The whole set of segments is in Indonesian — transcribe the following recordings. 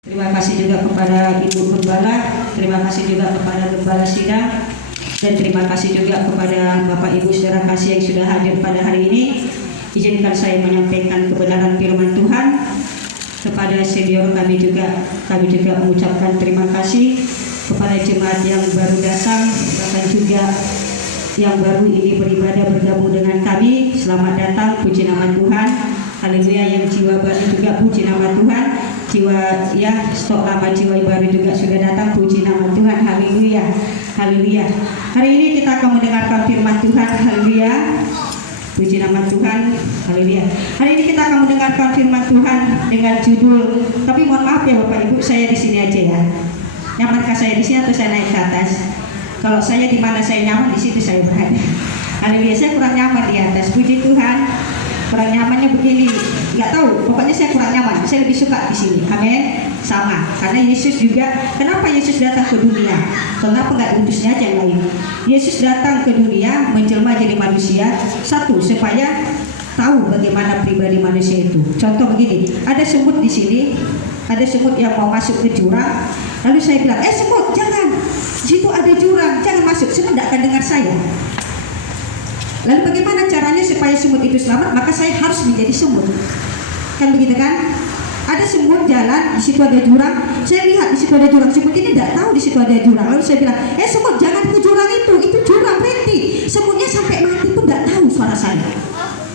Terima kasih juga kepada Ibu Gembala, terima kasih juga kepada Gembala Sidang, dan terima kasih juga kepada Bapak Ibu saudara kasih yang sudah hadir pada hari ini. Izinkan saya menyampaikan kebenaran firman Tuhan. Kepada senior kami juga mengucapkan terima kasih. Kepada jemaat yang baru datang, bahkan juga yang baru ini beribadah bergabung dengan kami, selamat datang, puji nama Tuhan. Haleluya. Yang jiwa baru juga puji nama Tuhan. Jiwa ya stok lama jiwa baru juga sudah datang, puji nama Tuhan. Haleluya. Haleluya. Hari ini kita akan mendengarkan firman Tuhan. Haleluya. Puji nama Tuhan. Haleluya. Hari ini kita akan mendengarkan firman Tuhan dengan judul, tapi mohon maaf ya Bapak Ibu, saya di sini aja ya. Nyamankah saya di sini atau saya naik ke atas? Kalau saya di mana saya nyaman, di situ saya berada. Haleluya. Saya kurang nyaman di atas. Puji Tuhan. Kurang nyamannya begini, nggak tahu. Pokoknya saya kurang nyaman. Saya lebih suka di sini. Amin. Sama. Karena Yesus juga. Kenapa Yesus datang ke dunia? Kenapa nggak utusnya aja yang lain? Yesus datang ke dunia menjelma jadi manusia. Satu, supaya tahu bagaimana pribadi manusia itu. Contoh begini. Ada semut di sini. Ada semut yang mau masuk ke jurang. Lalu saya bilang, semut jangan. Di situ ada jurang, jangan masuk. Semut tidak akan dengar saya. Lalu bagaimana caranya supaya semut itu selamat? Maka saya harus menjadi semut. Kan begitu kan? Ada semut jalan, di situ ada jurang. Saya lihat di situ ada jurang. Semut ini tidak tahu di situ ada jurang. Lalu saya bilang, semut jangan ke jurang itu jurang, berhenti. Semutnya sampai mati pun tidak tahu suara saya.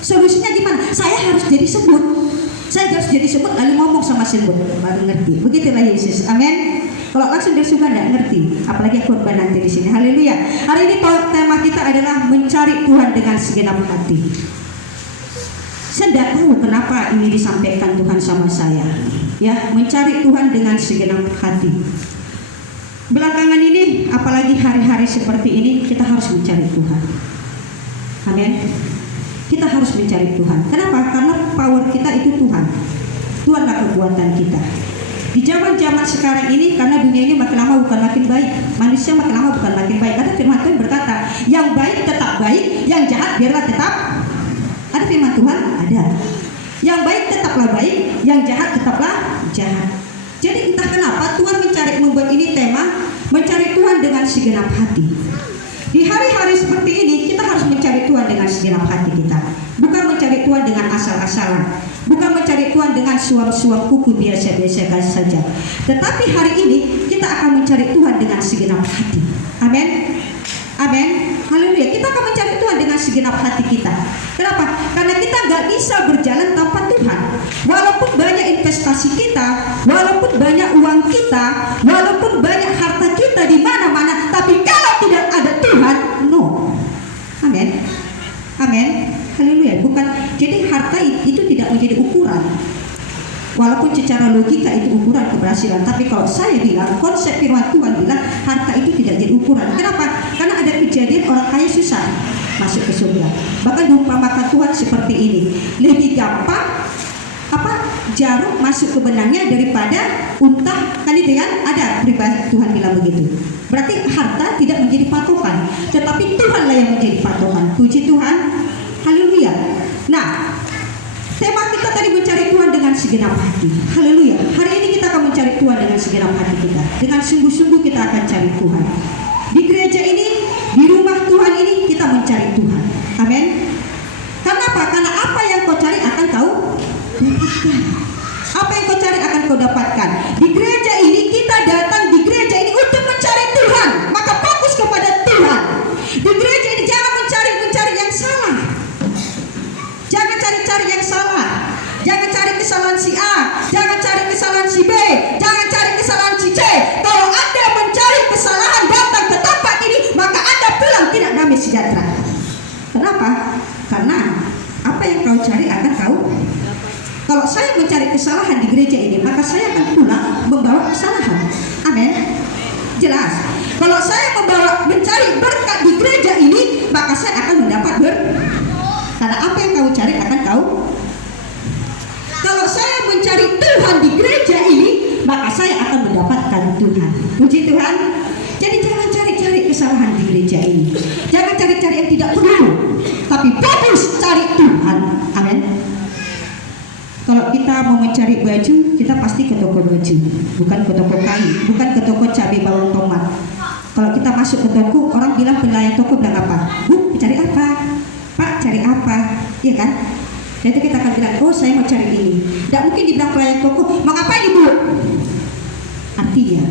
Solusinya gimana? Saya harus jadi semut. Saya harus jadi semut lalu ngomong sama semut, baru ngerti. Begitulah Yesus. Amin. Kalau langsung dia suka tidak ngerti, apalagi korban nanti di sini. Haleluya. Hari ini tema kita adalah mencari Tuhan dengan segenap hati. Saya tidak tahu kenapa ini disampaikan Tuhan sama saya. Ya, mencari Tuhan dengan segenap hati. Belakangan ini, apalagi hari-hari seperti ini, kita harus mencari Tuhan. Amin. Kita harus mencari Tuhan. Kenapa? Karena power kita itu Tuhan. Tuhanlah kekuatan kita. Di zaman-zaman sekarang ini, karena dunia ini makin lama bukan makin baik, manusia makin lama bukan makin baik. Ada firman Tuhan berkata, yang baik tetap baik, yang jahat biarlah tetap. Ada firman Tuhan? Ada. Yang baik tetaplah baik, yang jahat tetaplah jahat. Jadi entah kenapa Tuhan membuat ini tema, mencari Tuhan dengan segenap hati. Di hari-hari seperti ini, kita harus mencari Tuhan dengan segenap hati kita. Bukan mencari Tuhan dengan asal-asalan. Bukan mencari Tuhan dengan suap-suap kuku biasa-biasa saja. Tetapi hari ini kita akan mencari Tuhan dengan segenap hati. Amin. Amin. Haleluya. Kita akan mencari Tuhan dengan segenap hati kita. Kenapa? Karena kita nggak bisa berjalan tanpa Tuhan. Walaupun banyak investasi kita, walaupun banyak uang kita, walaupun banyak harta kita di mana-mana, tapi kalau tidak ada Tuhan, no. Amin. Amin. Haleluya. Bukan. Jadi harta itu tidak menjadi ukuran. Walaupun secara logika itu ukuran keberhasilan, tapi kalau saya bilang, konsep firman Tuhan bilang harta itu tidak jadi ukuran. Kenapa? Karena ada kejadian orang kaya susah masuk ke surga. Bahkan diumpamakan Tuhan seperti ini, lebih gampang jarum masuk ke benangnya daripada unta. Kan itu kan ada pribadi Tuhan bilang begitu. Berarti harta tidak menjadi patokan, tetapi Tuhanlah yang menjadi patokan. Puji Tuhan. Haleluya. Nah, tema kita tadi mencari Tuhan dengan segenap hati. Haleluya. Hari ini kita akan mencari Tuhan dengan segenap hati kita. Dengan sungguh-sungguh kita akan cari Tuhan. Di gereja ini, di rumah Tuhan ini kita mencari Tuhan. Amin. Karena apa? Karena apa yang kau cari akan kau dapatkan. Apa yang kau cari akan kau dapatkan. Di gereja ini kita datang di gereja ini untuk mencari Tuhan. Maka fokus kepada Tuhan. Di gereja ini jangan mencari yang salah. Jangan cari-cari yang salah. Jangan cari kesalahan si A. Jangan cari kesalahan si B. Jangan cari kesalahan si C. Kalau Anda mencari kesalahan datang ke tempat ini, maka Anda pulang tidak damai sejahtera. Kenapa? Karena apa yang kau cari akan kau. Kalau saya mencari kesalahan di gereja ini, maka saya akan pulang membawa kesalahan. Amin. Jelas. Kalau saya mencari berkat di gereja ini, maka saya akan mendapat berkat. Karena apa yang kau cari akan kau. Kalau saya mencari Tuhan di gereja ini, maka saya akan mendapatkan Tuhan. Puji Tuhan. Jadi jangan cari-cari kesalahan di gereja ini. Jangan cari-cari yang tidak perlu, tapi fokus cari Tuhan. Amin. Kalau kita kita mau mencari baju, kita pasti ke toko baju, bukan ke toko kain, bukan ke toko cabai bawang tomat. Kalau kita masuk ke toko, orang bilang, pelayan toko bilang apa? Bu, cari apa? Pak, cari apa? Iya kan? Jadi kita akan bilang, oh saya mau cari ini. Tidak mungkin dibilang pelayan toko, mau ngapain ibu? Artinya,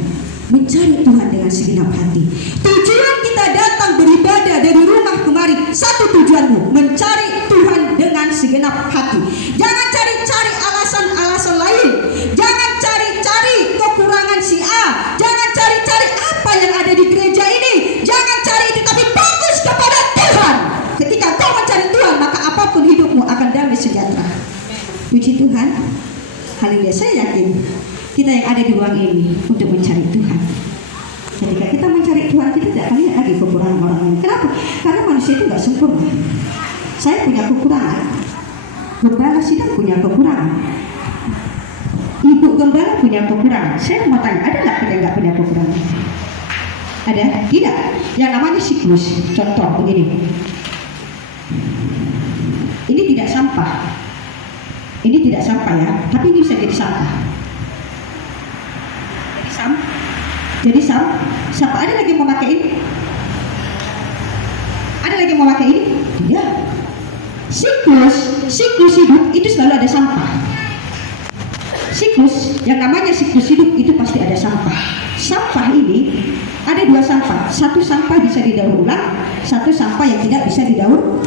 mencari Tuhan dengan segenap hati. Tujuan kita datang beribadah dari rumah kemari, satu tujuanmu, mencari Tuhan dengan segenap hati. Jangan cari-cari alasan-alasan lain. Jangan cari-cari kekurangan si A. Jangan cari-cari apa yang ada di gereja ini. Jangan cari itu, tapi fokus kepada Tuhan. Ketika kau mencari Tuhan, maka apapun hidupmu akan damai sejahtera. Puji Tuhan. Haleluya. Saya yakin kita yang ada di ruang ini untuk mencari Tuhan. Ketika kita mencari Tuhan, kita tidak akan lihat lagi kekurangan orang lain. Kenapa? Karena manusia itu tidak sempurna. Saya punya kekurangan. Gembala sidang punya kekurangan. Ibu gembala punya kekurangan. Saya mau tanya, ada nggak kita nggak punya kekurangan? Ada? Tidak. Yang namanya siklus. Contoh begini. Ini tidak sampah. Ini tidak sampah ya, tapi ini bisa jadi sampah. Jadi siapa ada lagi mau pakai ini? Ada lagi mau pakai ini? Tidak. Siklus hidup itu selalu ada sampah. Siklus, yang namanya siklus hidup itu pasti ada sampah. Sampah ini ada dua sampah. Satu sampah bisa didaur ulang, satu sampah yang tidak bisa didaur.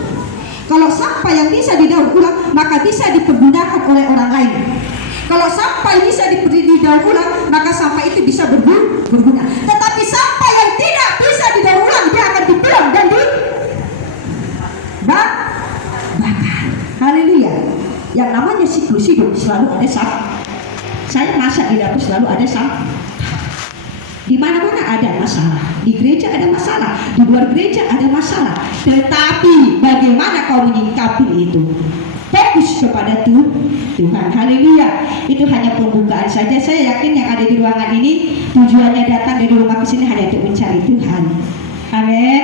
Kalau sampah yang bisa didaur ulang, maka bisa dipergunakan oleh orang lain. Kalau sampah bisa didaur ulang, maka sampah itu bisa berguna. Tetapi sampah yang tidak bisa didaur ulang, dia akan dibuang dan dibakar. Haleluya. Yang namanya siklus hidup selalu ada sampah. Saya masak di dapur selalu ada sampah. Di mana-mana ada masalah. Di gereja ada masalah, di luar gereja ada masalah. Tetapi bagaimana kau menyikapi itu? Fokus kepada Tuhan. Haleluya. Itu hanya pembukaan saja. Saya yakin yang ada di ruangan ini tujuannya datang dari rumah ke sini hanya untuk mencari Tuhan. Amin.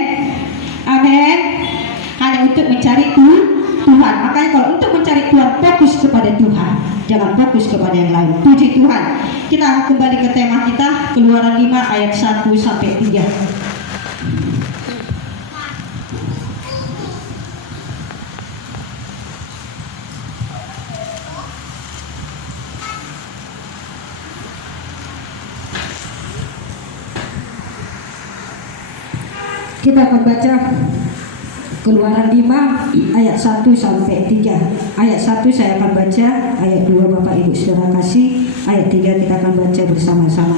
Amin. Hanya untuk mencari Tuhan. Makanya kalau untuk mencari Tuhan, fokus kepada Tuhan. Jangan fokus kepada yang lain. Puji Tuhan. Kita kembali ke tema kita, Keluaran 5 ayat 1 sampai 3. Kita akan baca Keluaran 5 ayat 1 sampai 3. Ayat 1 saya akan baca, ayat 2 Bapak Ibu Saudara kasih, ayat 3 kita akan baca bersama-sama.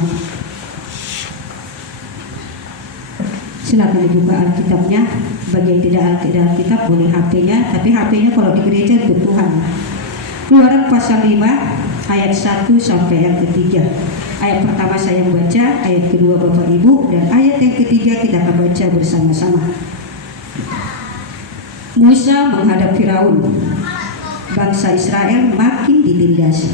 Silakan dibuka Alkitabnya. Bagi yang tidak Alkitab boleh HP-nya, tapi HP-nya kalau di gereja untuk Tuhan. Keluaran pasal 5 ayat 1 sampai yang ketiga. Ayat pertama saya baca, ayat kedua Bapak Ibu, dan ayat yang ketiga kita akan baca bersama-sama. Musa menghadap Firaun. Bangsa Israel makin ditindas.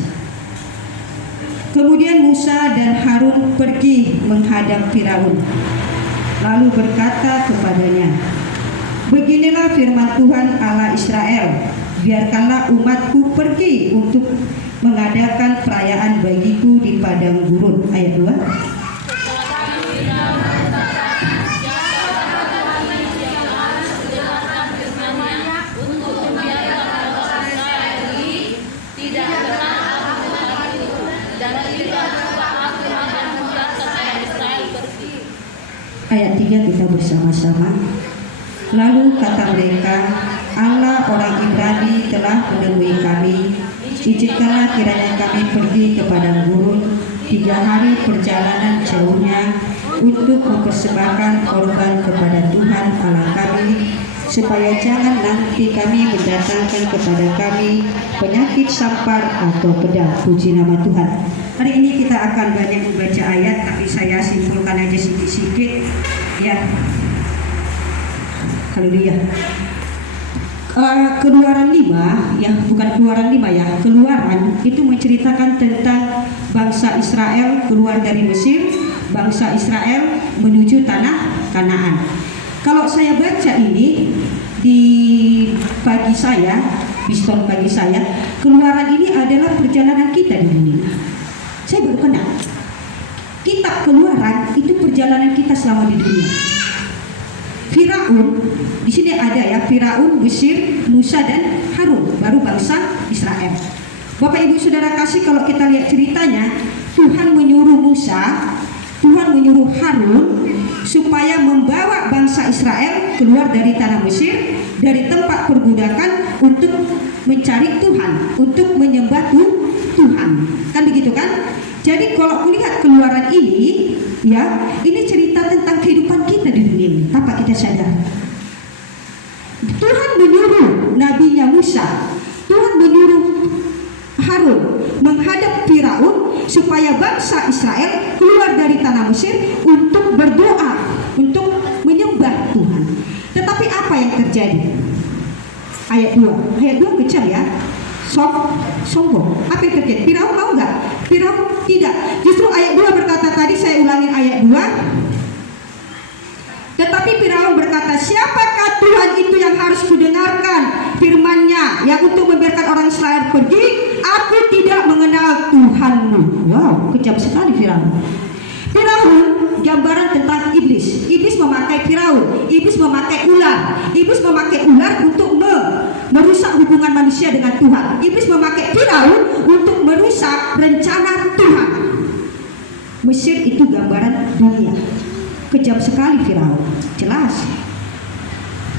Kemudian Musa dan Harun pergi menghadap Firaun, lalu berkata kepadanya, beginilah firman Tuhan Allah Israel, biarkanlah umatku pergi untuk mengadakan perayaan bagiku di padang gurun. Ayat 2. Ayat 3 kita bersama-sama. Lalu kata mereka, Allah orang Ibrani telah menemui kami. Izinkanlah kiranya kami pergi ke padang gurun 3 hari perjalanan jauhnya untuk mempersembahkan korban kepada Tuhan Allah kami, supaya jangan nanti kami mendatangkan kepada kami penyakit sampar atau pedang. Puji nama Tuhan. Hari ini kita akan banyak membaca ayat, tapi saya simpulkan aja sedikit-sedikit ya. Haleluya. Keluaran 5 ya, bukan Keluaran 5 ya. Keluaran itu menceritakan tentang bangsa Israel keluar dari Mesir, bangsa Israel menuju tanah Kanaan. Kalau saya baca ini di pagi saya, pistol bagi saya. Keluaran ini adalah perjalanan kita di dunia. Saya baru kenal. Kitab Keluaran itu perjalanan kita selama di dunia. Firaun, di sini ada ya, Firaun, Mesir, Musa dan Harun, baru bangsa Israel. Bapak Ibu Saudara kasih, kalau kita lihat ceritanya, Tuhan menyuruh Musa, Tuhan menyuruh Harun supaya membawa bangsa Israel keluar dari tanah Mesir, dari tempat perbudakan untuk mencari Tuhan, untuk menyembah Tuhan. Kan begitu kan? Jadi kalau melihat Keluaran ini, ya, ini cerita tentang kehidupan kita di dunia ini, tanpa kita sadar. Tuhan menyuruh nabinya Musa, Tuhan menyuruh Harun menghadap Firaun supaya bangsa Israel keluar dari tanah Mesir untuk berdoa, untuk menyembah Tuhan. Tetapi apa yang terjadi? Ayat 2 kecil ya, sombong. Apa yang terjadi? Firaun mau nggak? Firaun tidak. Justru ayat 2 berkata, tadi saya ulangin ayat 2. Tetapi Firaun berkata, siapakah Tuhan itu yang harus kudengarkan firman-Nya yang untuk membiarkan orang Israel pergi? Aku tidak mengenal Tuhanmu. Wow, kejam sekali Firaun. Firaun gambaran tentang iblis. Iblis memakai Firaun, iblis memakai ular. Iblis memakai ular untuk merusak hubungan manusia dengan Tuhan. Iblis memakai Firaun untuk merusak rencana Tuhan. Mesir itu gambaran dunia. Kejam sekali Firaun. Jelas.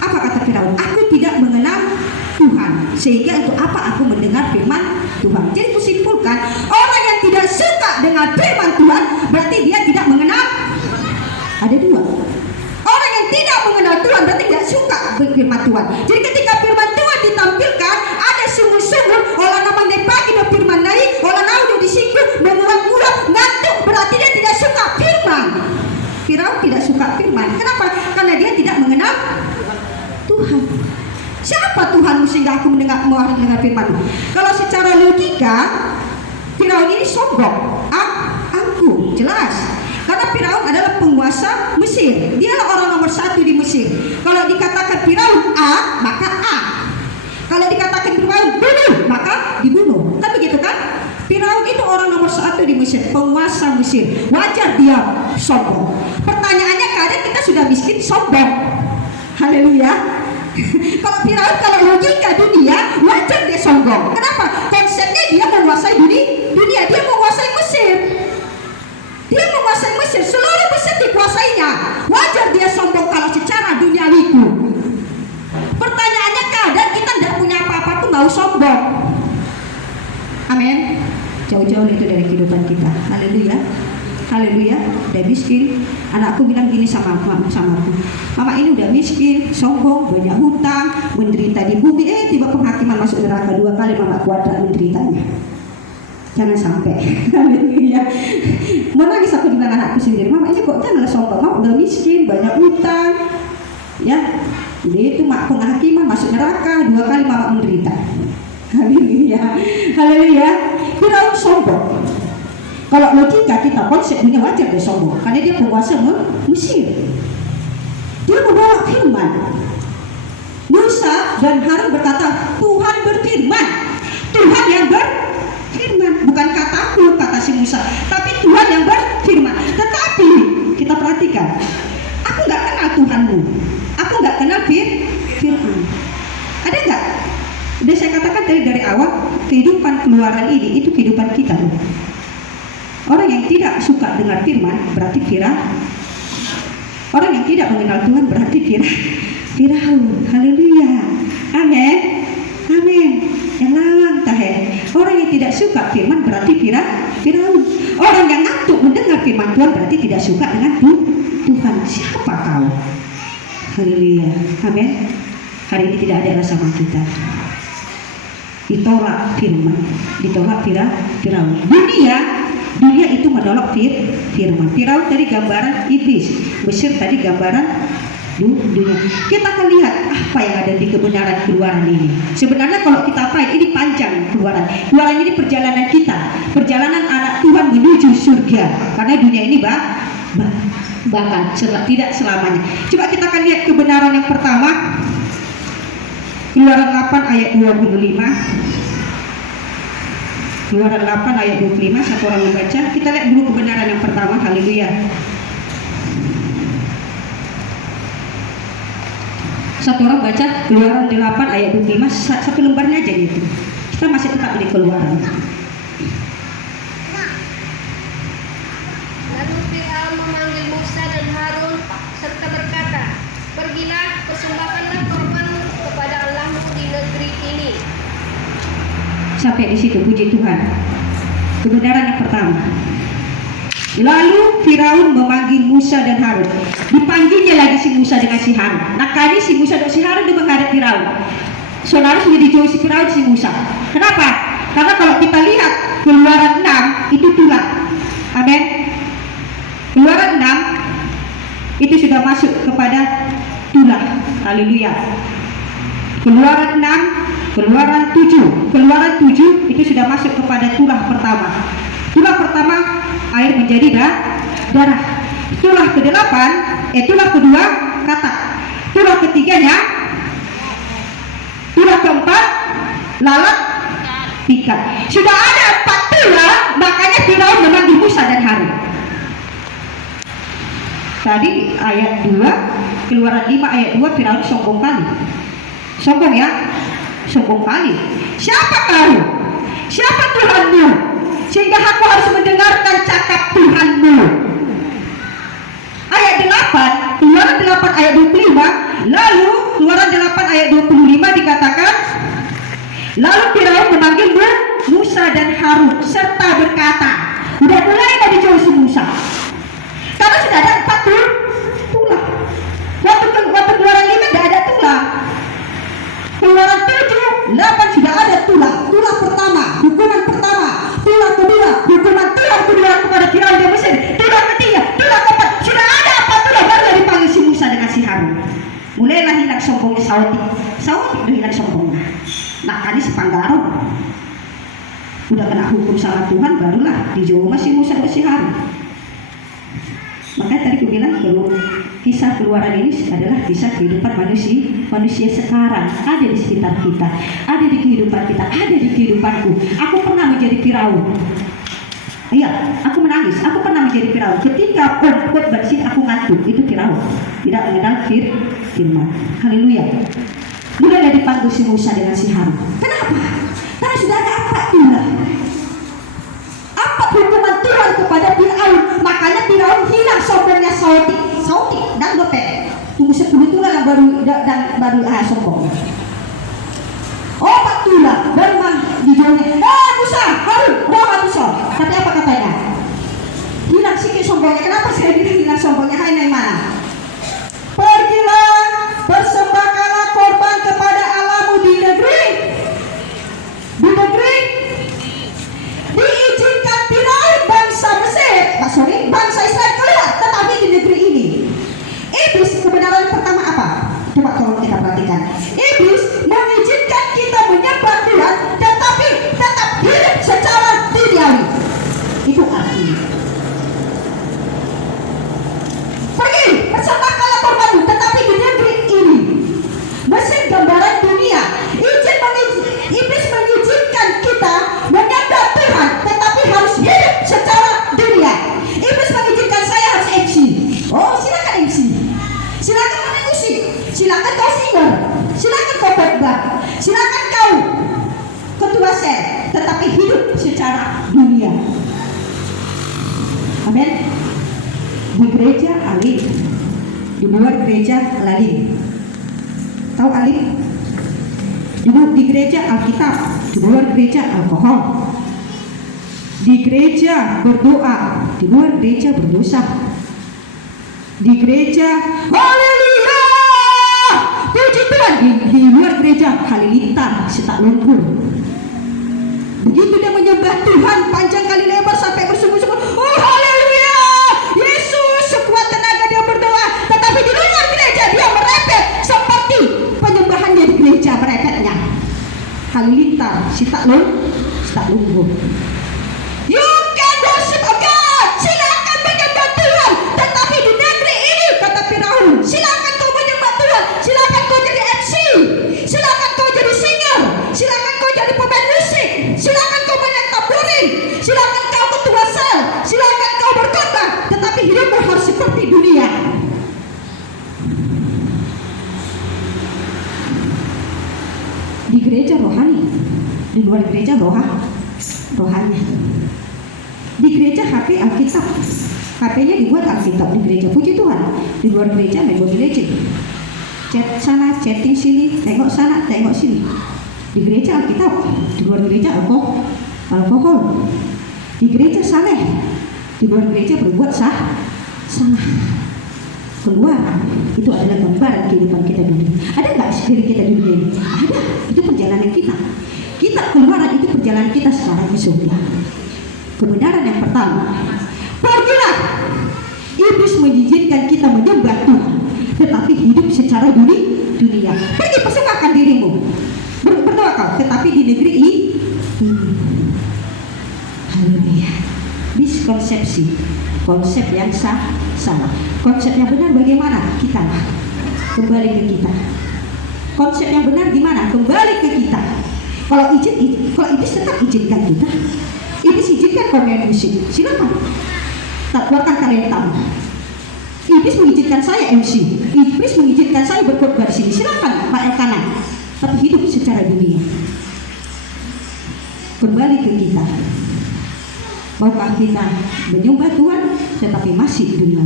Apa kata Firaun? Aku tidak mengenal Tuhan, sehingga untuk apa aku mendengar firman Tuhan. Jadi kusimpulkan, orang yang tidak suka dengan firman Tuhan berarti dia tidak mengenal. Ada dua. Orang yang tidak mengenal Tuhan berarti tidak suka firman Tuhan. Jadi ketika firman Tuhan ditampilkan, ada sungguh-sungguh orang namang pagi do firman naik, orang audio disinggung, mengulang-ulang, ngantuk, berarti dia tidak suka firman. Firaun tidak suka firman. Kenapa? Karena dia tidak mengenal Tuhan. Siapa Tuhanmu sehingga aku mendengar firman? Kalau secara logika, Firaun ini sombong. Aku jelas. Karena Firaun adalah penguasa Mesir. Dialah orang nomor 1 di Mesir. Kalau dikatakan Firaun A, maka A. Kalau dikatakan Firaun bunuh, maka dibunuh. Kan begitu kan? Firaun itu orang nomor 1 di Mesir, penguasa Mesir. Wajar dia sombong. Pertanyaannya, kadang kita sudah miskin sombong. Haleluya. Kalau Firaun, kalau logika dunia, wajar dia sombong. Kenapa? Konsepnya dia menguasai dunia, dia menguasai Mesir. Dia menguasai Mesir, seluruh Mesir dikuasainya. Wajar dia sombong kalau secara duniawiku. Pertanyaannya, kadang kita tidak punya apa-apa pun mau sombong. Amin. Jauh-jauh itu dari kehidupan kita. Haleluya. Haleluya. Udah miskin. Anakku bilang gini sama aku, mama ini udah miskin, sombong, banyak hutang, menderita di bumi. Tiba penghakiman masuk neraka 2 kali, mama kuadrat menderitanya. Jangan sampai. Haleluya. Menangis aku bilang anakku sendiri, mama ini kok janganlah sombong, mama udah miskin, banyak hutang. Ya, itu mak penghakiman masuk neraka 2 kali, mama menderita. Haleluya. Haleluya. Firaun sombong. Kalau logika kita konsepnya wajar dia sombong, karena dia penguasa Mesir. Dia membawa firman. Musa dan Harun berkata, Tuhan berfirman. Tuhan yang berfirman, bukan kataku, kata si Musa, tapi Tuhan yang berfirman. Tetapi kita perhatikan, aku nggak kenal Tuhanmu, aku nggak kenal firman. Ada nggak? Udah saya katakan dari awal, kehidupan Keluaran ini itu kehidupan kita. Orang yang tidak suka dengar firman berarti orang yang tidak mengenal Tuhan berarti Firaun. Haleluya. Amin. Amin. Elang tahe. Orang yang tidak suka firman berarti Firaun. Orang yang ngantuk mendengar firman Tuhan berarti tidak suka dengan Tuhan. Siapa kau? Haleluya. Amin. Hari ini tidak ada rasa kita. Ditolak firman, ditolak Firaun. Dunia itu menolak firman. Firaun tadi gambaran iblis, Mesir tadi gambaran dunia. Kita akan lihat apa yang ada di kebenaran Keluaran ini. Sebenarnya kalau kita ini panjang Keluaran. Keluaran ini perjalanan kita, perjalanan anak Tuhan menuju surga. Karena dunia ini bahkan tidak selamanya. Coba kita akan lihat kebenaran yang pertama. Keluaran 8 ayat 25. Keluaran 8 ayat 25, satu orang membaca. Kita lihat dulu kebenaran yang pertama. Haleluya. Satu orang baca Keluaran 8 ayat 25, satu lembarnya aja gitu. Kita masih tetap di Keluaran. Lalu Firaun memanggil Musa dan Harun serta berkata, "Pergilah, persembahkanlah korban kepada Allahmu di negeri ini." Sampai di situ, puji Tuhan. Kebenaran yang pertama. Lalu Firaun memanggil Musa dan Harun. Dipanggilnya lagi si Musa dengan si Harun. Nah kali si Musa dan si Harun itu menghadap Firaun. Saudara sudah dijauhi si Firaun si Musa. Kenapa? Karena kalau kita lihat Keluaran 6 itu tulang. Amin. Keluaran 6 itu sudah masuk kepada tulang. Haleluya. Keluaran 6, Keluaran 7. Keluaran 7 itu sudah masuk kepada tulang pertama. Tulang pertama air menjadi darah. Tulang ke-8, tulang kedua katak. Tulang ketiganya, tulang keempat lalat pikat. Sudah ada 4 tulang, makanya Firaun memanggil Musa dan Harun. Tadi ayat 2, Keluaran 5 ayat 2, Firaun sombong kali. Sombong ya, sombong kali. Siapa kau? Siapa Tuhanmu? Sehingga aku harus mendengarkan cakap Tuhanmu. Ayat 8, Keluaran 8 ayat 25. Lalu Keluaran 8 ayat 25 dikatakan, lalu Firaun memanggil Musa dan Harun serta berkata, udah mulai dari jauh si Musa. Karena sudah ada 4 tulang. Waktu Keluaran 5 tidak ada tulang. Keluaran 7, 8 sudah ada tulang. Tulang pertama, hukuman pertama. Tulang kedua, hukuman tulang kedua kepada Firaun di Mesir. Tulang ketiga, tulang keempat. Sudah ada 4 tulang, baru dipanggil si Musa dengan si Harun. Mulailah hilang sombongnya Saudi. Saudi udah hilang sombongnya. Nah kali sepanggaro udah kena hukum sama Tuhan, barulah dijauh si Musa dan si Harun. Makanya tadi aku bilang kalau kisah Keluaran ini adalah kisah kehidupan manusia sekarang, ada di sekitar kita, ada di kehidupan kita, ada di kehidupanku. Aku pernah menjadi Firaun. Iya, aku menangis. Aku pernah menjadi Firaun. Ketika khotbah di sini aku ngantuk, itu Firaun. Tidak mengenal firman. Haleluya. Mulai dipanggil si Musa dengan si Harun. Kenapa? Karena sudah ada 4 tulang. 4 hukuman Tuhan kepada Firaun. Makanya Firaun hilang sombongnya Saudi dan gopek. Tunggu 10 tulang dan baru sombong. 4 tulang baru dijauhnya. Musa, Harun, Musa. Tapi apa katanya? Hilang sikit sombongnya. Kenapa saya bilang hilang sombongnya? Hai mana? Pergilah, persembahkanlah korban kepada Allahmu di negeri. Diizinkan Firaun bangsa Israel keluar, tetapi di negeri ini iblis, kebenaran pertama apa? Coba tolong kita perhatikan. Iblis mengizinkan kita menyembah Tuhan, tetapi tetap hidup secara duniawi. Itu artinya pergi, persembahkanlah korbanmu, tetapi di negeri ini. Mesin gambaran dunia. Iblis mengizinkan kita menyembah Tuhan, tetapi harus hidup secara dunia. Iblis mengizinkan saya harus MC. Oh, silakan MC. Silakan berdiskusi. Silakan kau singer. Silakan kau khotbah. Silakan kau ketua sel, tetapi hidup secara dunia. Amin. Di gereja alim, di luar gereja lalim. Tahu alim? Di gereja Alkitab, di luar gereja alkohol. Di gereja berdoa, di luar gereja berdosa. Di gereja haleluya, puji Tuhan, di luar gereja halilintar, setak lumpur. Begitu dia menyembah Tuhan panjang kali lebar sampai bersungguh-sungguh, oh haleluya, Yesus sekuat tenaga dia berdoa. Tetapi di luar gereja dia merepet seperti penyembahannya di gereja, merepetnya halilintar, setak lumpur. You can worship God, silakan menyembah Tuhan, tetapi di negeri ini kata Firaun, silakan kau menyembah Tuhan, silakan kau jadi MC, silakan kau dunia. Di gereja rohani, di luar gereja rohani. Di gereja HP Alkitab, HP-nya dibuat Alkitab di gereja, puji Tuhan. Di luar gereja main Mobile Legends, chat sana, chatting sini, tengok sana, tengok sini. Di gereja Alkitab, di luar gereja alkohol. Di gereja saleh, di luar gereja berbuat salah. Keluar, itu adalah gambaran kehidupan kita dulu. Ada nggak diri kita di dunia ini? Ada, itu perjalanan kita. Kita keluaran itu perjalanan kita sekarang di surga. Kebenaran yang pertama, pergilah. Iblis mengizinkan kita menyembah Tuhan, tetapi hidup secara dunia. Pergi persembahkan dirimu, berdoa kau, tetapi di negeri ini. Haleluya. Miskonsepsi, konsep yang salah. Konsep yang benar bagaimana? Kita kembali ke kita. Konsep yang benar gimana? Kembali ke kita. Kalau Iblis tetap izinkan kita. Iblis izinkan kau main musik, silakan. Tak keluarkan talentamu. Iblis mengizinkan saya MC. Iblis mengizinkan saya berkhotbah di sini, silakan Pak Elkanan. Tapi hidup secara dunia. Kembali ke kita. Maukah kita menyembah Tuhan tetapi masih di dunia?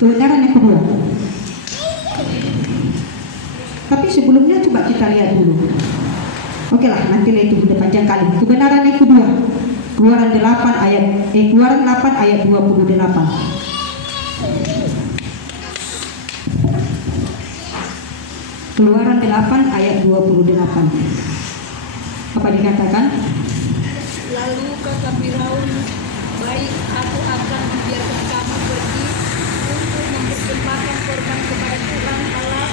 Kebenaran yang kedua. Tapi sebelumnya coba kita lihat dulu. Oke lah, nanti itu udah panjang kali. Kebenaran yang kedua. Keluaran 8 ayat 28. Keluaran 8 ayat 28. Apa dikatakan? Lalu kata Firaun, baik, aku akan membiarkan kamu pergi untuk mempersembahkan korban kepada Tuhan Allah.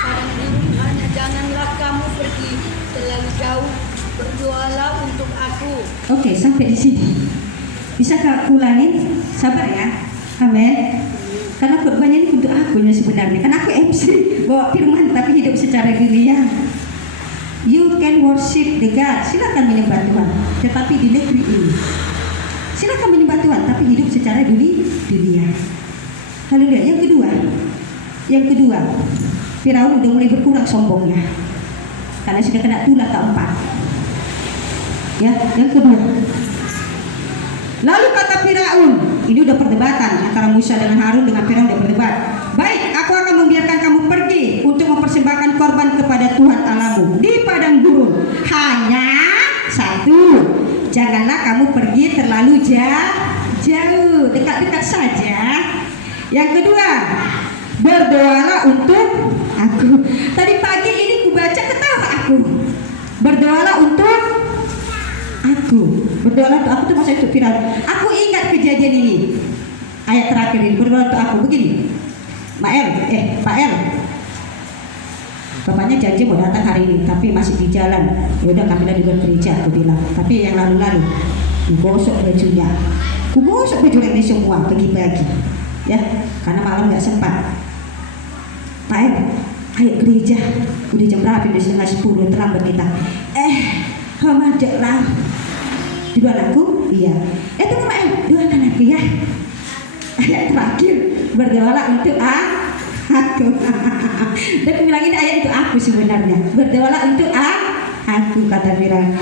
Padang gurun, hanya janganlah kamu pergi terlalu jauh, berdoalah untuk aku. Oke, sampai di sini. Bisa kau ulangin? Sabar ya. Amin. Karena korbannya ini untuk aku sebenarnya. Kan aku MC, bawa firman tapi hidup secara dunia. You can worship the God. Silakan menyembah Tuhan, tetapi di negeri ini. Silakan menyembah Tuhan, tapi hidup secara dunia. Haleluya. Yang kedua, Firaun udah mulai berkurang sombongnya, karena sudah kena tulah keempat. Ya, yang kedua. Lalu kata Firaun, ini udah perdebatan antara Musa dengan Harun dengan Firaun udah berdebat. Baik, aku akan membiarkan kamu pergi untuk mempersembahkan korban kepada Tuhan Allahmu di padang gurun. Hanya satu, janganlah kamu pergi terlalu jauh, dekat-dekat saja. Yang kedua, berdoalah untuk aku. Tadi pagi ini kubaca ketawa aku. Berdoalah untuk aku. Berdoalah untuk aku itu maksudnya untuk Firaun. Aku ingat kejadian ini. Ayat terakhir ini, berdoa untuk aku begini. Pak El, bapaknya janji mau datang hari ini, tapi masih di jalan. Ya udah, kami di luar gereja, aku bilang. Tapi yang lalu-lalu, gosok bajunya, gosok baju ini semua, pagi-pagi, ya, karena malam nggak sempat. Pak El, ayo gereja, udah jam berapa? Udah 9:30, terlambat kita. Hamadaklah. Duluan aku, iya. Tunggu Pak El, duluan aku ya. Ayat terakhir, berdoalah untuk aku. Dan aku bilang ini ayat itu aku sebenarnya. Berdoalah untuk aku, kata Firaun.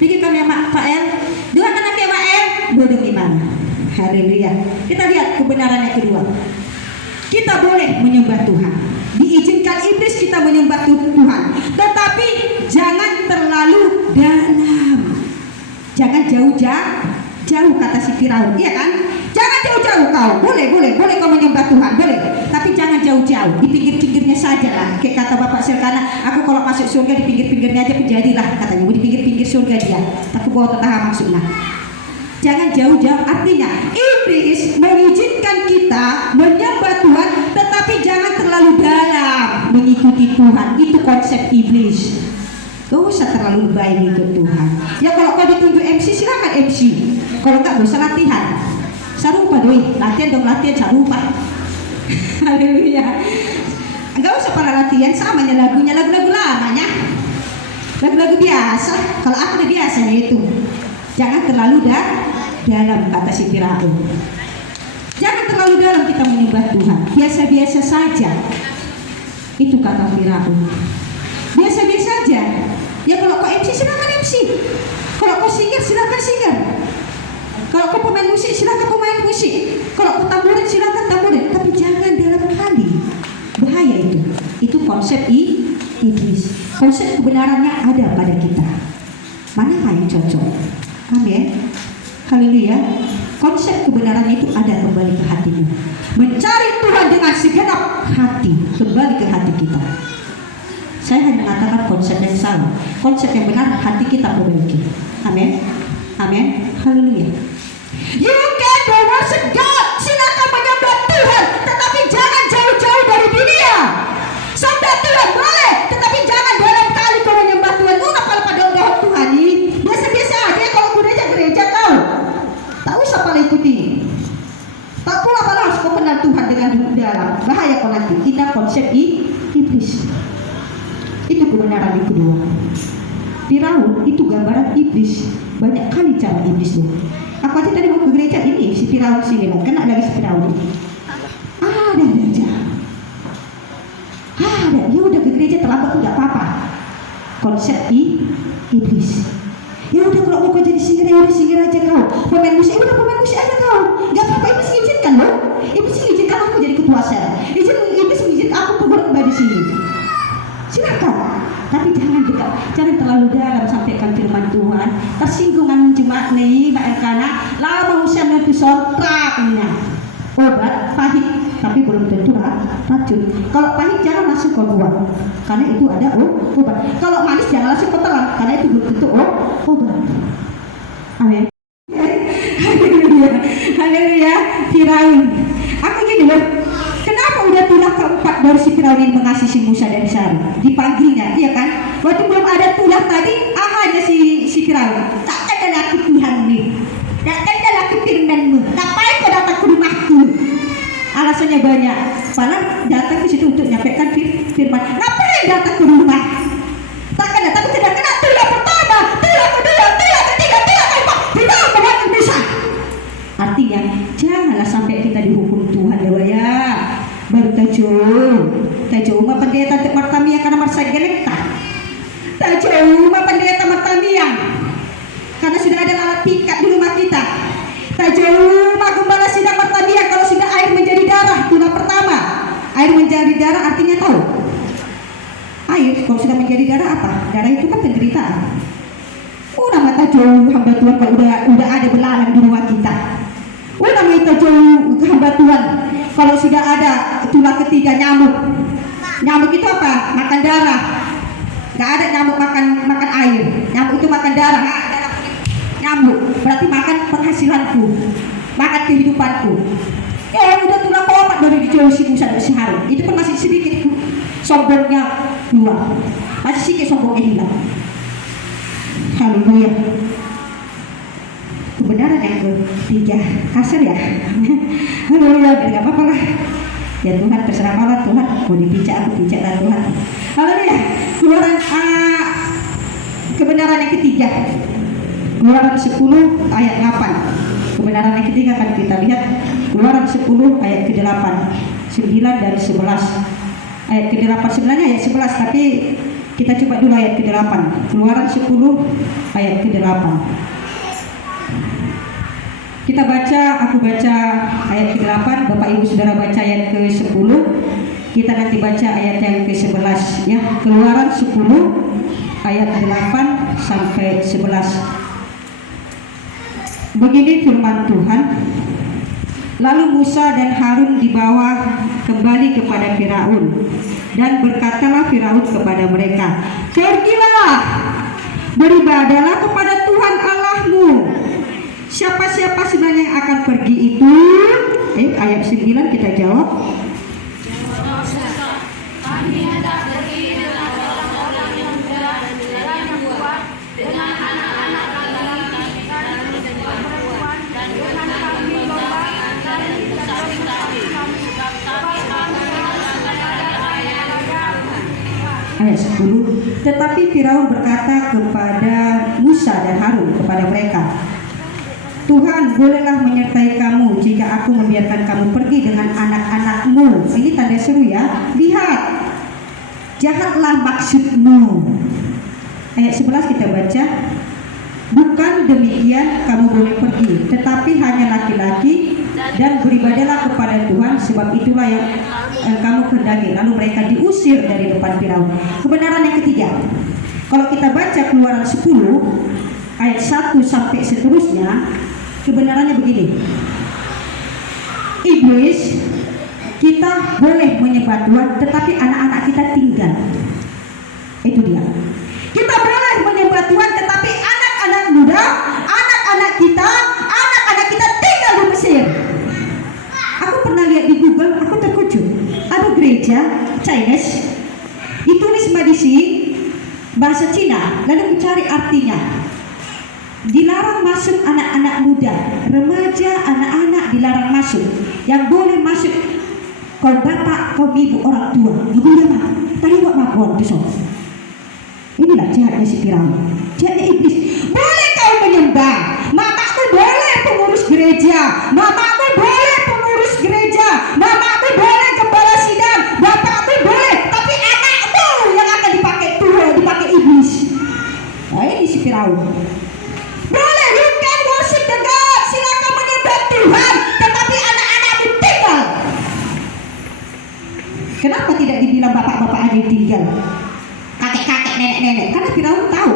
Pikir kami sama Pak El, dua anaknya Pak El, bodoh gimana? Haleluya. Kita lihat kebenaran yang kedua. Kita boleh menyembah Tuhan. Diizinkan iblis kita menyembah Tuhan, tetapi jangan terlalu dalam. Jangan jauh, kata si Firaun, iya kan? Jangan jauh-jauh kau, boleh kau menyembah Tuhan, boleh. Tapi jangan jauh-jauh, di pinggir-pinggirnya saja lah. Kayak kata Bapak Selkana, aku kalau masuk surga di pinggir-pinggirnya aja penjadilah, katanya. Mau di pinggir-pinggir surga dia, tapi bawa tetangga maksudnya. Jangan jauh-jauh, artinya iblis mengizinkan kita menyembah Tuhan, tetapi jangan terlalu dalam mengikuti Tuhan. Itu konsep iblis. Gak usah terlalu lebay ikut Tuhan. Ya kalau kau ditunjuk MC, silakan MC. Kalau enggak, gak usah latihan. Sarupa doi, latihan sarupa. Haleluya. Gak usah pada latihan, samanya lagunya lagu-lagu lamanya, lagu-lagu biasa. Kalau aku udah biasanya itu. Jangan terlalu dalam, kata si Firaun. Jangan terlalu dalam kita menyembah Tuhan. Biasa-biasa saja. Itu kata Firaun. Biasa-biasa saja. Ya kalau kau MC silakan MC. Kalau kau singer silakan singer. Kalau kau pemain musik silakan pemain musik. Kalau kau tamburin silakan tamburin. Tapi jangan dalam hati. Bahaya itu. Itu konsep iblis. Konsep kebenarannya ada pada kita. Mana yang cocok? Amin. Haleluya. Konsep kebenaran itu ada kembali ke hatimu. Mencari Tuhan dengan segenap hati, kembali ke hati kita. Saya hanya mengatakan konsep yang salah. Konsep yang benar hati kita perbaiki. Amin. Amin. Haleluya. You can do worship God. Silakan menyembah Tuhan, tetapi jangan jauh-jauh dari dunia. Sembah Tuhan boleh, tetapi jangan dalam kali kau menyembah Tuhan. Kalau pada udah Tuhan ini biasa-biasa aja. Kalau gereja tahu. Tak usah pada ikuti. Tak pula pada harus kau kenal Tuhan dengan dalam. Bahaya kau nanti. Tidak konsep iblis. Itu kebenaran yang kedua. Firaun itu gambaran iblis. Banyak kali cara iblis tuh. Aku aja tadi mau ke gereja ini si Firaun sini lah. Kena lagi si Firaun. Ada aja. Ada. Ya udah ke gereja terlambat tidak apa-apa. Konsep iblis. Ya udah kalau mau kau jadi singer ya udah singer aja kau. Pemain musik udah pemain musik aja kau. Gak apa-apa, iblis izinkan loh. Iblis izinkan aku jadi ketua sel. Iblis izinkan aku pengurus di sini. Silakan. Tapi jangan dekat, jangan terlalu dalam sampaikan firman Tuhan. Tersinggungan jemaat nih, Mbak Elkana. Lama usia nanti sontraknya. Obat pahit, tapi belum tentu racun. Kalau pahit jangan langsung kau buang, karena itu ada obat. Kalau manis jangan langsung kau telan, karena itu belum tentu obat. Amin. Haleluya, haleluya. Firaun. Aku gini loh. Kenapa udah tulah keempat dari si Firaun ini mengasihi si Musa dan Sarah? Dipanggilnya, iya kan? Waktu belum ada tulah tadi, hanya si Firaun. Tak ada laki Tuhan nih. Tak ada laki firman-Mu. Ngapain kau datang ke rumahku? Alasannya banyak. Padahal datang ke situ untuk menyampaikan firman. Ngapain datang ke rumah? Takkan datang tidak kena tulah pertama, tulah kedua, tulah ketiga, tulah keempat. Tidak mengambil Musa. Artinya, janganlah sampai kita dihukum Tuhan ya. Baru tajo ma pendeta untuk martamia karena marsa gelekta. Tajo ma pendeta martamia karena sudah ada alat pikat di rumah kita. Tajo ma gembala sidang martamia kalau sudah air menjadi darah. Tulah pertama, air menjadi darah artinya tahu. Air kalau sudah menjadi darah apa? Darah itu kan penderitaan. Udah mata jauh hamba Tuhan kalau udah ada belalang di rumah kita. Udah minta jauh hamba Tuhan kalau sudah ada tulah ketiga nyamuk. Nyamuk itu apa? Makan darah. Gak ada nyamuk makan air. Nyamuk itu makan darah. Nyamuk berarti makan penghasilanku, makan kehidupanku. Ya udah tulah keempat dari dijauh si Musa dan si Harun. Itu pun masih sedikit sombongnya dua. Masih sedikit sombongnya hilang. Haleluya. Kebenaran yang ketiga kasar ya. Haleluya, nggak apa-apa lah. Ya Tuhan terserah Allah Tuhan. Mau dipijak aku pijak lah Tuhan. Haleluya. Keluaran kebenaran yang ketiga. Keluaran 10 ayat 8. Kebenaran yang ketiga akan kita lihat. Keluaran 10 ayat ke-8, 9 dan 11. Ayat ke-8 sebenarnya ayat 11 tapi kita coba dulu ayat ke-8. Keluaran 10 ayat ke-8. Kita baca, aku baca ayat ke-8, Bapak Ibu Saudara baca ayat ke-10. Kita nanti baca ayat yang ke-11 ya. Keluaran 10 ayat 8 sampai 11. Begini firman Tuhan. Lalu Musa dan Harun dibawa kembali kepada Firaun, dan berkatalah Firaun kepada mereka, pergilah, beribadahlah kepada Tuhan Allahmu. Siapa-siapa sebenarnya yang akan pergi itu? Ayat 9 kita jawab. Kami hendak pergi dengan orang-orang yang muda dan yang kuat, dengan anak-anak laki-laki dan perempuan, dan dengan kami membawakan dan sapi-sapi, sebab kami ayat 10. Tetapi Firaun berkata kepada Musa dan Harun, kepada mereka, Tuhan bolehlah menyertai kamu jika aku membiarkan kamu pergi dengan anak-anakmu. Ini tanda seru ya. Lihat, jahatlah maksudmu. Ayat 11 kita baca. Bukan demikian kamu boleh pergi, tetapi hanya laki-laki, dan beribadahlah kepada Tuhan, sebab itulah yang kamu kehendaki. Lalu mereka diusir dari depan Firaun. Kebenaran yang ketiga, kalau kita baca Keluaran 10 ayat 1 sampai seterusnya, kebenarannya begini. Iblis, kita boleh menyembah Tuhan, tetapi anak-anak kita tinggal. Itu dia. Kita boleh menyembah Tuhan, tetapi anak-anak muda, anak-anak kita tinggal di Mesir. Aku pernah lihat di Google, aku terkejut. Ada gereja Chinese, ditulis Madisi bahasa Cina, lalu mencari artinya. Dilarang masuk anak-anak muda, remaja, anak-anak dilarang masuk. Yang boleh masuk kau bapak, kau ibu, orang tua. Ibu ya mak, tadi buat makuan tu so. Inilah jahatnya si Firaun, jahatnya iblis. Boleh kau menyembah, mamaku boleh pengurus gereja, mamaku boleh pengurus gereja, mamaku boleh gembala sidang, bapakku boleh, tapi anakmu yang akan dipakai Tuhan, dipakai iblis. Nah ini si Firaun. Boleh, you can worship the God, silakan menyembah Tuhan, tetapi anak-anakmu tinggal. Kenapa tidak dibilang bapak-bapak aja yang tinggal, kakek-kakek, nenek-nenek? Karena Firaun tahu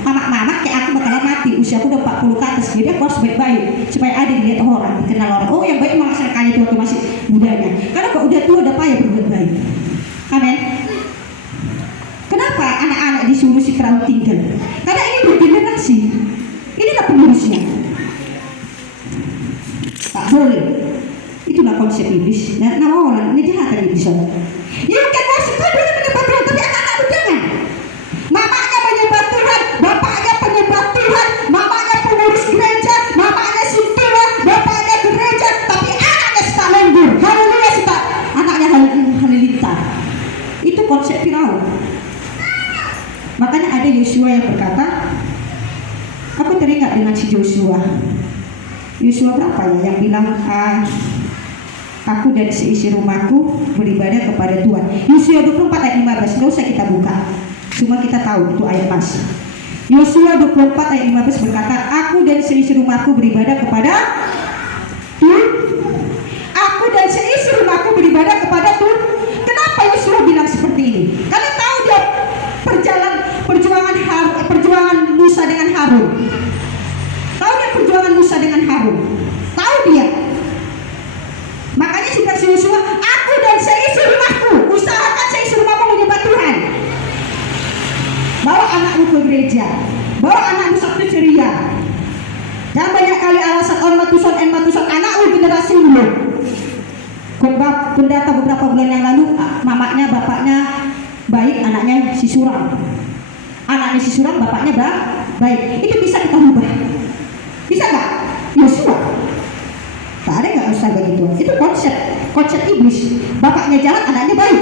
mama-mama kayak aku bakalan mati, usiaku udah 40 ke atas, jadi aku harus baik-baik supaya ada dilihat orang, dikenal orang. Oh yang baik memang sekali itu waktu masih mudanya, karena kalau udah tua udah payah berbuat baik. Amin. Kenapa anak-anak disuruh si Firaun tinggal? Karena ini bergenerasi. Inilah penerusnya. Tak boleh. Itulah konsep iblis. Nah, nama orang ini jahat iblis. You can worship Tuhan, boleh menyembah Tuhan, tapi anak-anakmu jangan. Mamanya menyembah Tuhan, bapaknya penyembah Tuhan, mamanya pengurus gereja, mamanya sipila, bapaknya gereja, tapi anaknya suka lembur. Haleluya, suka anaknya halilintar. Itu konsep Firaun. Makanya ada Yosua yang berkata, aku teringat dengan si Yosua. Yosua berapa ya yang bilang aku dan seisi rumahku beribadah kepada Tuhan. Yosua 24 ayat 15. Tidak usah kita buka, cuma kita tahu itu ayat pas. Yosua 24 ayat 15 berkata, aku dan seisi rumahku beribadah kepada Tuhan. Aku dan seisi rumahku beribadah kepada Tuhan. Kenapa Yosua bilang seperti ini? Karena tahu dia perjuangan Musa dengan Harun. Tahu dia perjuangan Musa dengan Harun. Tahu dia. Makanya si Yosua, aku dan seisi rumahku, usahakan seisi rumahmu menyembah Tuhan. Bawa anakmu ke gereja, bawa anakmu sabtu ceria. Jangan banyak kali alasan on matuson anakmu generasi dulu. Pendata beberapa bulan yang lalu, mamanya bapaknya baik, anaknya si suram. Anaknya si suram, bapaknya baik. Itu bisa kita ubah. Bisa nggak? Yosua. Tak ada nggak usah begitu. Itu konsep iblis. Bapaknya jahat, anaknya baik.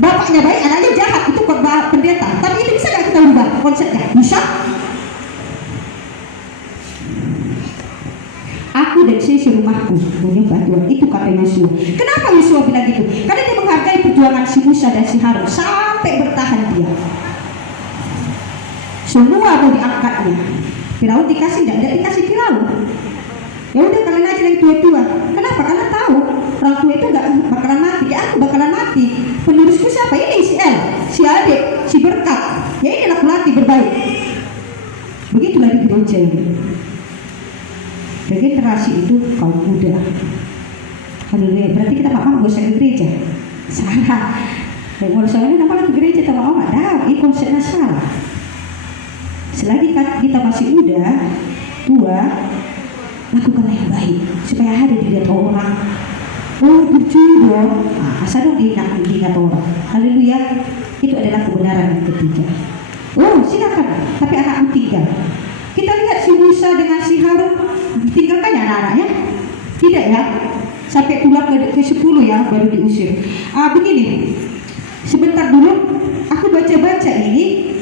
Bapaknya baik, anaknya jahat. Itu khotbah pendeta. Tapi ini bisa nggak kita ubah konsepnya? Bisa. Aku dan seisi rumahku menyembah Tuhan. Itu kata Yosua. Kenapa Yosua bilang gitu? Karena dia menghargai perjuangan si Musa dan si Harun sampai bertahan dia. Semua mau diangkatnya. Firaun dikasih, tidak dikasih Firaun. Ya udah kalian aja yang tua-tua. Kenapa? Karena tahu orang tua itu nggak bakalan mati. Ya aku bakalan mati. Penerusku siapa? Ini si El, si Adik, si Berkat. Ya ini aku latih berbaik. Begitulah di gereja ini. Regenerasi itu kaum muda. Haleluya. Berarti kita mau gak usah ke gereja? Salah. Dan kalau soalnya nama ke gereja kita mau nggak? Dah, ini konsepnya salah. Selagi kita masih muda, tua, lakukanlah yang baik supaya ada dilihat orang. Oh berjodoh, asal dong diingat orang. Haleluya. Itu adalah kebenaran yang ketiga. Oh silakan, tapi anakmu tinggal. Kita lihat si Musa dengan si Harun, tinggalkannya anak-anaknya? Tidak ya, sampai pulang ke 10 ya baru diusir. Begini, sebentar dulu aku baca-baca ini,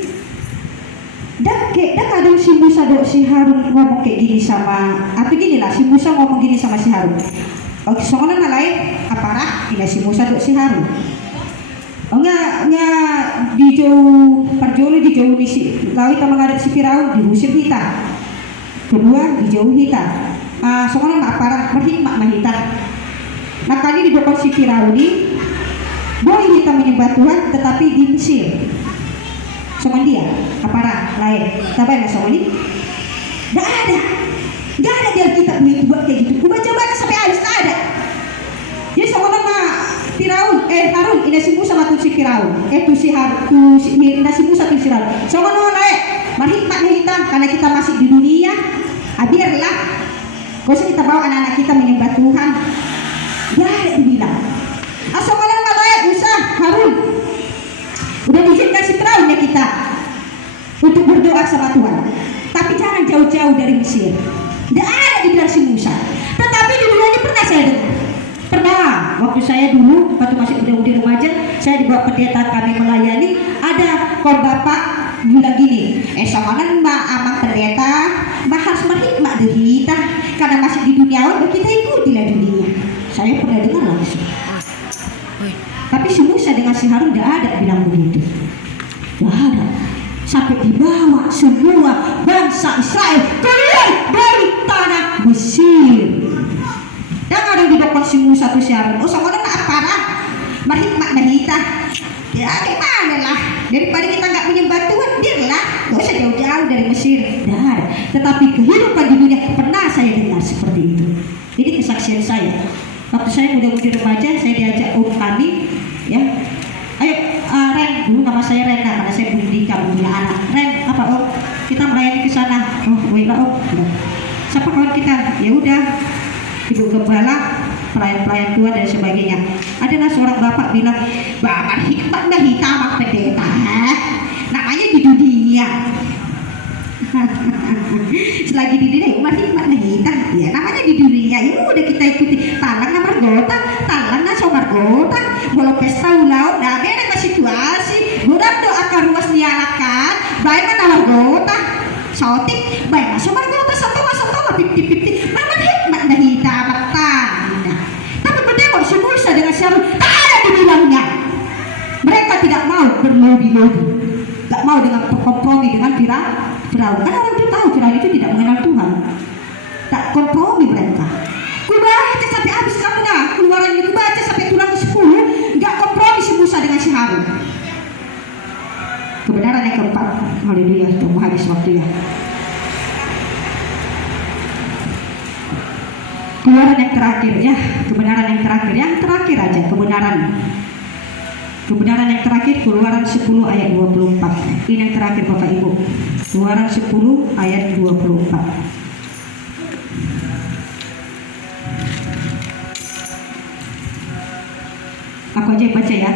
dan Dak kadang si Musa si Harun ngomong kayak gini sama, atau gini lah, si Musa ngomong gini sama si Harun. Oh, soalnya nalain aparah, ini si Musa si Harun. Oh nggak di jauh perjoli di jauh di si laut sama ngadep si Firaun diusir kita. Kedua dijauhi kita. Soalnya nggak aparah berhikmat mahita. Nah kali di depan si Firaun ini boleh kita menyembah Tuhan tetapi di Mesir. Sama dia, aparah lain. Tapi nggak sama ini? Nggak ada di Alkitab begitu buat kayak gitu. Ku baca sampai habis nggak ada. Jadi sama nama Firaun, Harun, ini si Musa sama si Firaun, si Harun, ini si Musa tu si Harun. Sama nama lain, berhikmat hitam karena kita masih di dunia. Biarlah, gak usah kita bawa anak-anak kita menyembah Tuhan. Nggak ada dibilang. Sama nama lain, Musa, Harun. Udah diizinkan si Firaun ya kita untuk berdoa sama Tuhan. Tapi jangan jauh-jauh dari Mesir. Tidak ada dibilang si Musa. Tetapi di dunia ini pernah saya dengar. Pernah waktu saya dulu waktu masih udah remaja, saya dibawa pendeta kami melayani. Ada kor bapak bilang gini, samanan mbak amang pendeta, mbak harus berhikmat dari kita karena masih di dunia kita ikutilah dunia. Saya pernah dengar langsung. Tapi si Musa dengan si Harun tidak ada bilang begitu. Tidak ada. Sampai dibawa semua bangsa Israel keluar dari tanah Mesir. Dan ada di depan si Musa tu si Harun. Oh sama nak aparah berhikmat kita. Ya gimana lah. Daripada kita nggak menyembah Tuhan, biarlah. Gak usah jauh-jauh dari Mesir. Tidak. Tetapi kehidupan di dunia pernah saya dengar seperti itu. Ini kesaksian saya. Waktu saya muda-mudi remaja, saya diajak kami, ya, ayo Ren, dulu nama saya Ren, karena saya belum nikah, belum punya anak. Ren, apa Om? Kita melayani ke sana. Oh, baiklah Om. Siapa kawan kita? Ya udah, Ibu Gembala, pelayan-pelayan tua dan sebagainya. Adalah seorang bapak bilang, bapak hikmat dah hitam pendeta, namanya di dunia. Selagi di dunia hikmat hitam, ya namanya di dunia. Ya udah kita ikuti talang margota, talang margota, bola pesta ulau, dah beda ke situasi. Mudah doakan ruas nialakan, baik mana margota, sotik, baik mana margota satu pipti, namanya hikmat hitam Tapi berdemok si Musa dengan si Harun, tak ada dibilangnya. Mereka tidak mau berlobby-lobby, tak mau dengan kompromi dengan Firaun. Karena orang itu tahu Firaun itu tidak mengenal Tuhan. Tak kompromi mereka. Ku baca sampai habis kamu dah. Keluaran ini ku baca sampai tulang ke-10. Enggak kompromi si Musa dengan si Harun. Kebenaran yang keempat. Haleluya, mau habis waktu ya. Keluaran yang terakhir ya. Kebenaran yang terakhir. Yang terakhir aja kebenaran. Kebenaran yang terakhir Keluaran 10 ayat 24. Ini yang terakhir Bapak Ibu. Keluaran 10 ayat 24. Aku aja baca ya.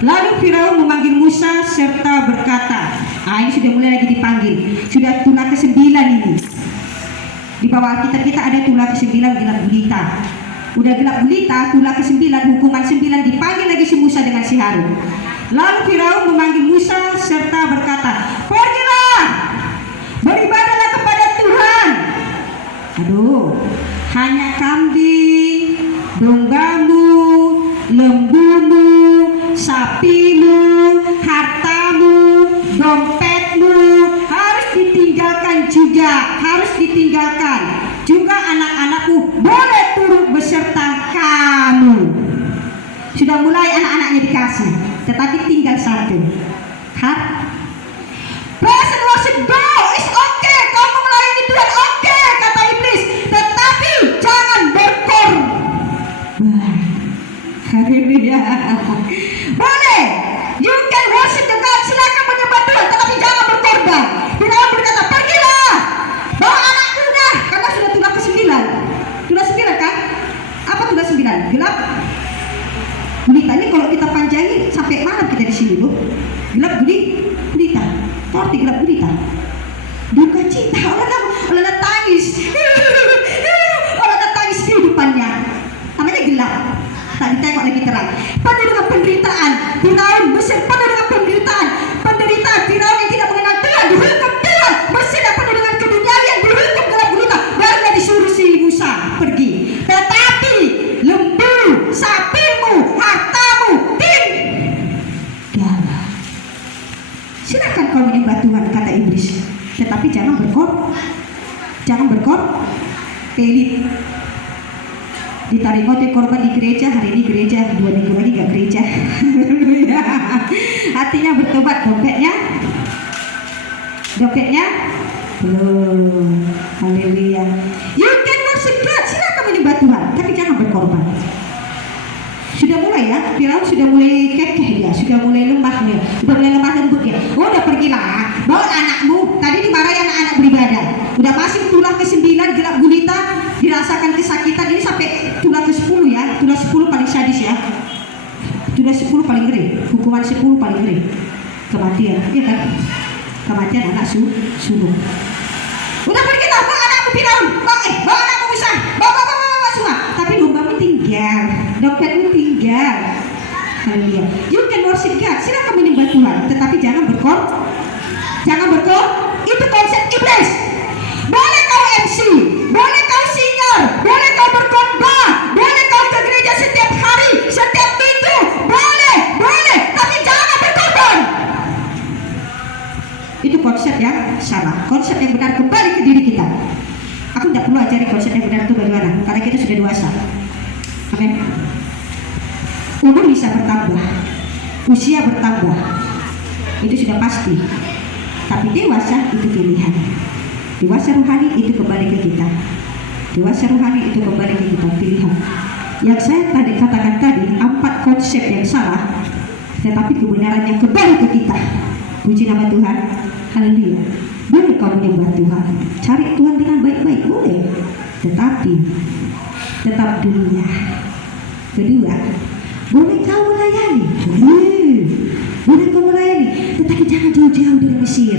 Lalu Firaun memanggil Musa serta berkata, ini sudah mulai lagi dipanggil. Sudah tulah ke-9 ini. Di bawah kita ada tulah ke-9 gelap gulita. Udah gelap gulita, tulah ke-9, hukuman 9 dipanggil lagi si Musa dengan si Harun. Lalu Firaun memanggil Musa serta berkata, pergilah, beribadahlah kepada Tuhan. Aduh, hanya kambing, dombamu, lembumu, sapimu, hartamu, dompetmu harus ditinggalkan juga, harus ditinggalkan. Juga anak-anakmu boleh turut beserta kamu. Sudah mulai anak-anaknya dikasih, tetapi tinggal satu. Praise and worship God, it's okay. Kamu melayani Tuhan, oke, kata iblis. Tetapi jangan berkorban. Haleluya. Boleh, you can worship God, silakan menyembah Tuhan, tetapi jangan berkorban. Firaun berkata, pergilah, bawa anakku dah, karena sudah tulah ke-9. Tulah 9 kan? Apa tulah 9? Gelap gulita. Ini kalau kita panjangin sampai malam kita di sini loh. Gelap gulita. Arti gelap gulita. Duka cita, orang tangis. Orang tangis kehidupannya. Namanya gelap. Tak ditengok lagi terang. Penuh dengan penderitaan. Firaun Mesir penuh dengan penderitaan. Penderitaan Firaun yang tidak mengenal Tuhan. Dihukum Tuhan. pelit. Ditarik motif korban di gereja, hari ini gereja, 2 minggu lagi gak gereja. Hatinya bertobat, dompetnya belum. Haleluya. You can worship God, silakan menyembah Tuhan, tapi jangan berkorban. Sudah mulai ya, Firaun sudah mulai kekeh dia, sudah mulai lemah dia, sudah mulai lemah lembut dia. Oh, udah pergilah, bawa anakmu. Tadi dimarahi anak-anak beribadah, udah masuk tulang ke-9 gelap gulita, dirasakan kesakitan. Ini sampai tulang ke-10 ya, tulang 10 paling sadis ya, tulang 10 paling ngeri, hukuman 10 paling ngeri, kematian, ya kan? Kematian anak sulung. Udah pergilah, bawa anakmu Firaun, bawa anakmu Musa, bawa semua. Tapi dombamu tinggal, dompetmu tinggal. Haleluya. You can worship God, silakan menyembah Tuhan, tetapi jangan berkorban. Itu konsep iblis. Boleh kau MC, boleh kau singer, boleh kau berkhotbah, boleh kau ke gereja setiap hari, setiap minggu, boleh, tapi jangan berkorban. Itu konsep yang salah. Konsep yang benar kembali ke diri kita. Aku tidak perlu ajari konsep yang benar itu bagaimana, karena kita sudah dewasa. Amin. Umur bisa bertambah, usia bertambah, itu sudah pasti. Tapi dewasa itu pilihan. Dewasa rohani itu kembali ke kita. Dewasa rohani itu kembali ke kita, pilihan. Yang saya tadi katakan tadi, 4 konsep yang salah, tetapi kebenarannya kembali ke kita. Puji nama Tuhan. Haleluya. Boleh kau menyembah Tuhan, cari Tuhan dengan baik-baik, boleh. Tetapi tetap dunia. Kedua, boleh kau melayani, boleh kau melayani, tetapi jangan jauh-jauh dari Mesir.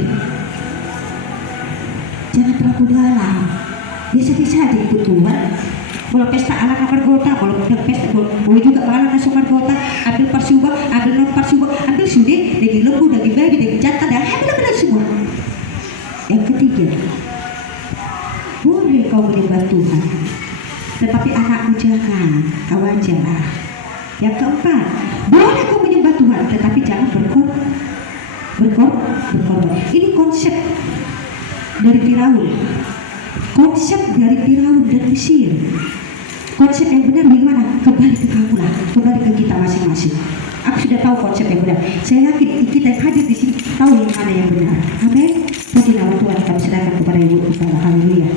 Jangan terlalu dalam. Biasa-biasa aja ikut Tuhan. Kalau pesta ala kamar kota, kalau pesta boleh juga ala kamar kota, ambil parsuba, ambil non parsuba, ambil sudah, daging lembu, daging babi, daging jantan, dan ambil semua. Yang ketiga, boleh kau menyembah Tuhan, tetapi anakmu jangan, kau ajalah. Yang keempat, boleh kau menyembah Tuhan, tetapi jangan berkorban. Ini konsep dari Firaun, konsep dari Firaun dan Mesir. Konsep yang benar bagaimana? Kembali ke kamu lah, kembali ke kita masing-masing. Aku sudah tahu konsep yang benar. Saya yakin kita yang hadir di sini tahu yang mana yang benar. Amin. Puji nama Tuhan, kami serahkan kepada Ibu Kepala. Haleluya.